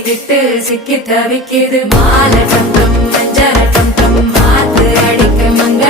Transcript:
மாட்டிக்கிட்டு சிக்கி தவிக்குது மாலை டம் டம் மஞ்சள் டம் டம் மாத்து அடிக்க மங்க